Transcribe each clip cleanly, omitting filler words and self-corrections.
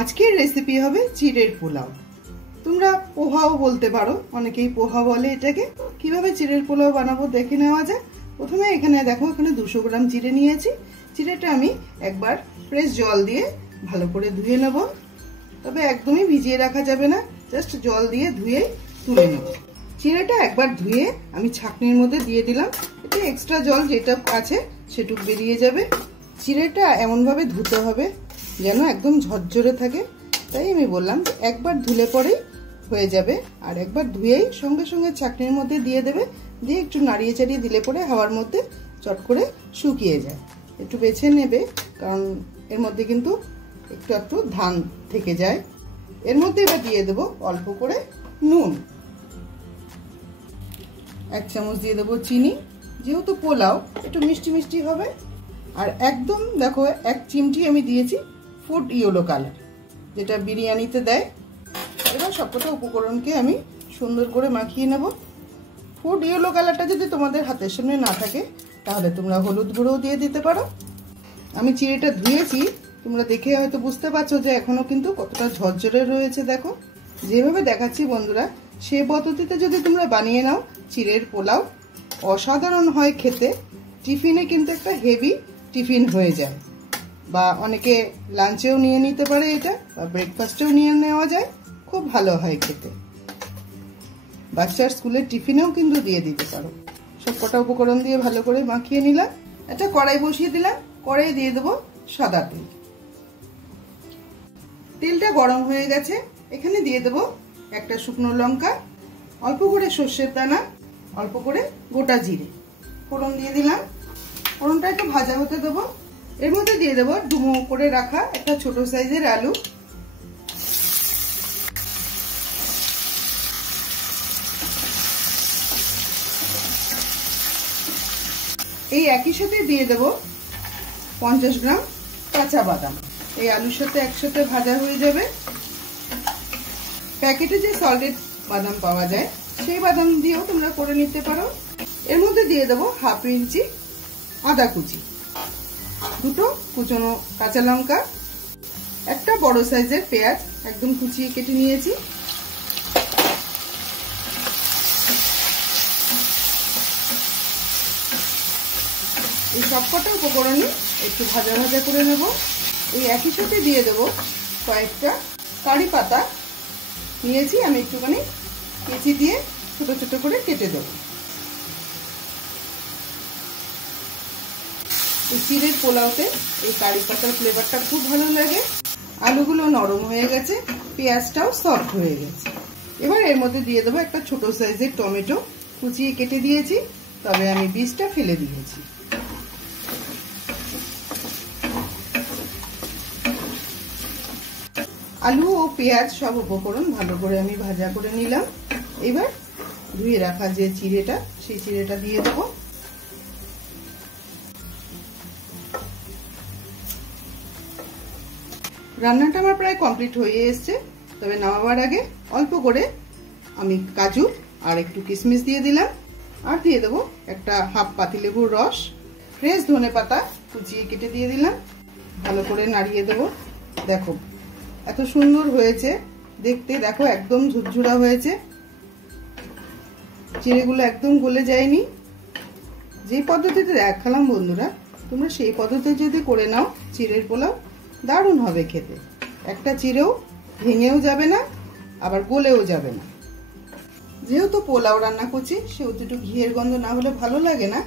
আজকের রেসিপি হবে চিড়ের পোলাও। তোমরা পোহাও বলতে পারো, অনেকেই পোহা বলে এটাকে। কিভাবে চিড়ের পোলাও বানাবো দেখে নেওয়া যায়। প্রথমে এখানে দেখো, এখানে 200 গ্রাম চিড়ে নিয়েছি। চিড়েটা আমি একবার ফ্রেশ জল দিয়ে ভালো করে ধুয়ে নেব। তবে একদমই ভিজিয়ে রাখা যাবে না, জাস্ট জল দিয়ে ধুয়ে তুলে নেব। চিড়েটা একবার ধুয়ে আমি ছাঁকনির মধ্যে দিয়ে দিলাম, এতে এক্সট্রা জল যেটা আছে সেটুকু বেরিয়ে যাবে। চিড়েটা এমনভাবে ধুতে হবে যেন একদম ঝরঝরে থাকে, তাই আমি বললাম একবার ধুলে পরেই হয়ে যাবে। আর একবার ধুয়েই সঙ্গে সঙ্গে ছাঁকনির মধ্যে দিয়ে দেবে, দিয়ে একটু নাড়িয়ে চাড়িয়ে দিলে পরে হাওয়ার মধ্যে চট করে শুকিয়ে যায়। একটু বেছে নেবে, কারণ এর মধ্যে কিন্তু একটু একটু ধান থেকে যায়। এর মধ্যে এবার দিয়ে দেবো অল্প করে নুন, 1 চামচ দিয়ে দেবো চিনি, যেহেতু পোলাও একটু মিষ্টি মিষ্টি হবে। আর একদম দেখো 1 চিমটি আমি দিয়েছি ফুড ইয়েলো কালার, যেটা বিরিয়ানিতে দেয়। এবার সবকটা উপকরণকে আমি সুন্দর করে মাখিয়ে নেব। ফুড ইয়েলো কালারটা যদি তোমাদের হাতের সামনে না থাকে তাহলে তোমরা হলুদ গুঁড়োও দিয়ে দিতে পারো। আমি চিড়েটা ধুয়েছি, তোমরা দেখে হয়তো বুঝতে পারছো যে এখনো কিন্তু কতটা ঝরঝরে রয়েছে। দেখো যেভাবে দেখাচ্ছি বন্ধুরা, সেই পদ্ধতিতে যদি তোমরা বানিয়ে নাও, চিড়ের পোলাও অসাধারণ হয় খেতে। টিফিনে কিন্তু একটা হেভি টিফিন হয়ে যায়, বা অনেকে লাঞ্চেও নিয়ে নিতে পারে এটা, বা ব্রেকফাস্টেও নিয়ে নেওয়া যায়, খুব ভালো হয় খেতে। বাচ্চার স্কুলের টিফিনেও কিন্তু দিয়ে দিতে পারো। সব কটা উপকরণ দিয়ে ভালো করে মাখিয়ে নিলাম। একটা কড়াই বসিয়ে দিলাম, কড়াই দিয়ে দেবো সাদা তেল। তেলটা গরম হয়ে গেছে, এখানে দিয়ে দেবো একটা শুকনো লঙ্কা, অল্প করে সর্ষের দানা, অল্প করে গোটা জিরে ফোড়ন দিয়ে দিলাম। ফোড়নটা একটু ভাজা হতে দেবো। এর মধ্যে দিয়ে দেবো ডুমো করে রাখা একটা ছোট সাইজের আলু, এই একই সাথে দিয়ে দেবো 50 গ্রাম কাঁচা বাদাম। এই আলুর সাথে একসাথে ভাজা হয়ে যাবে। প্যাকেটে যে সল্টেড বাদাম পাওয়া যায় সেই বাদাম দিয়েও তোমরা করে নিতে পারো। এর মধ্যে দিয়ে দেবো 1/2 ইঞ্চি আদা কুচি, 2টো কুচনো কাঁচা লঙ্কা, একটা বড় সাইজের পেঁয়াজ একদম কুচিয়ে কেটে নিয়েছি। এই সবকটা উপকরণই একটু ভাজা ভাজা করে নেব। এই একই সাথে দিয়ে দেবো কয়েকটা কারি পাতা নিয়েছি, আমি একটুখানি কেচি দিয়ে ছোট ছোট করে কেটে দেবো। এই চিড়ের পোলাওতে এই কারি পাতার ফ্লেভারটা খুব ভালো লাগে। আলুগুলো নরম হয়ে গেছে, পেঁয়াজটাও সফট হয়ে গেছে। এবার এর মধ্যে দিয়ে দেবো একটা ছোট সাইজের টমেটো, কুচিয়ে কেটে দিয়েছি, তবে আমি বীজটা ফেলে দিয়েছি। আলু ও পেঁয়াজ সব উপকরণ ভালো করে আমি ভাজা করে নিলাম। এবার ধুয়ে রাখা যে চিড়েটা, সেই চিড়েটা দিয়ে দেবো। রান্নাটা আমার প্রায় কমপ্লিট হয়ে এসছে, তবে নামাবার আগে অল্প করে আমি কাজু আর একটু কিশমিশ দিয়ে দিলাম। আর দিয়ে দেবো একটা 1/2 পাতিলেবুর রস, ফ্রেশ ধনেপাতা কুচিয়ে কেটে দিয়ে দিলাম। ভালো করে নাড়িয়ে দেবো। দেখো এত সুন্দর হয়েছে দেখতে, দেখো একদম ঝুরঝুরা হয়েছে, চিড়েগুলো একদম গলে যায়নি। যে পদ্ধতিতে দেখালাম বন্ধুরা, তোমরা সেই পদ্ধতিতে যদি করে নাও চিড়ের পোলাও, দারুণ হবে খেতে। একটা চিড়েও ভেঙেও যাবে না, আবার গলেও যাবে না। যেহেতু পোলাও রান্না করছি সেহেতু একটু ঘিয়ের গন্ধ না হলে ভালো লাগে না।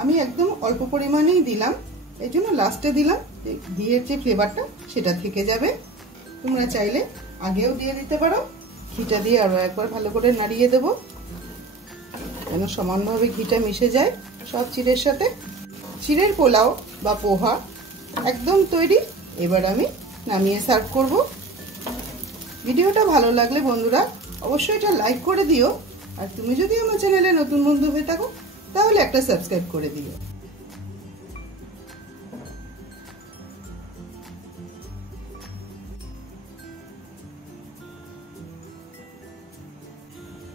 আমি একদম অল্প পরিমাণেই দিলাম, এই জন্য লাস্টে দিলাম, ঘিয়ের যে ফ্লেভারটা সেটা থেকে যাবে। তোমরা চাইলে আগেও দিয়ে দিতে পারো। ঘিটা দিয়ে আরো একবার ভালো করে নাড়িয়ে দেবো, যেন সমানভাবে ঘিটা মিশে যায় সব চিড়ের সাথে। চিড়ের পোলাও বা পোহা একদম তৈরি। এবার আমি নামিয়ে সার্ভ করব। ভিডিওটা ভালো লাগলে বন্ধুরা অবশ্যই এটা লাইক করে দিও। আর তুমি যদি আমার চ্যানেলে নতুন বন্ধু হয়ে থাকো তাহলে একটা সাবস্ক্রাইব করে দিও।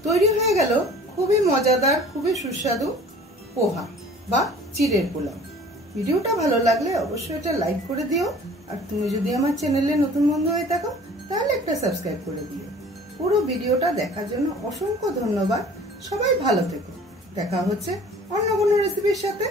তৈরি হয়ে গেল খুবই মজাদার, খুবই সুস্বাদু পোহা বা চিড়ের পোলাও। ভিডিওটা ভালো লাগলে অবশ্যই এটা লাইক করে দিও, আর তুমি যদি আমার চ্যানেলে নতুন বন্ধু হয়ে থাকো তাহলে একটা সাবস্ক্রাইব করে দিও। পুরো ভিডিওটা দেখার জন্য অসংখ্য ধন্যবাদ। সবাই ভালো থেকো। দেখা হচ্ছে অন্য কোনো রেসিপির সাথে।